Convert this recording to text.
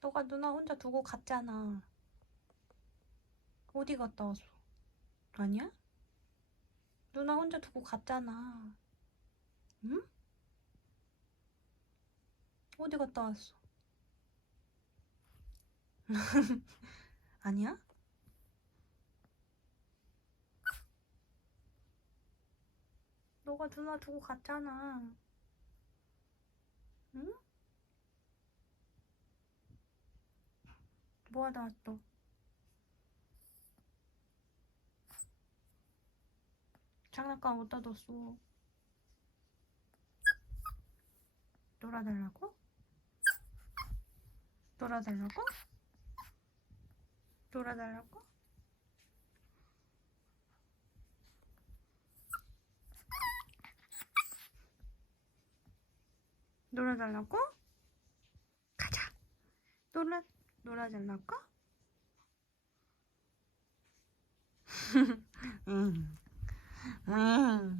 너가 누나 혼자 두고 갔잖아. 어디 갔다 왔어? 아니야? 누나 혼자 두고 갔잖아. 응? 어디 갔다 왔어? 아니야? 너가 누나 두고 갔잖아. 응? 뭐 하다 왔어? 장난감 어디다 뒀어? 놀아달라고? 놀아달라고? 놀아달라고? 놀아달라고? 가자. 놀아 놀아달라고? 응. 응.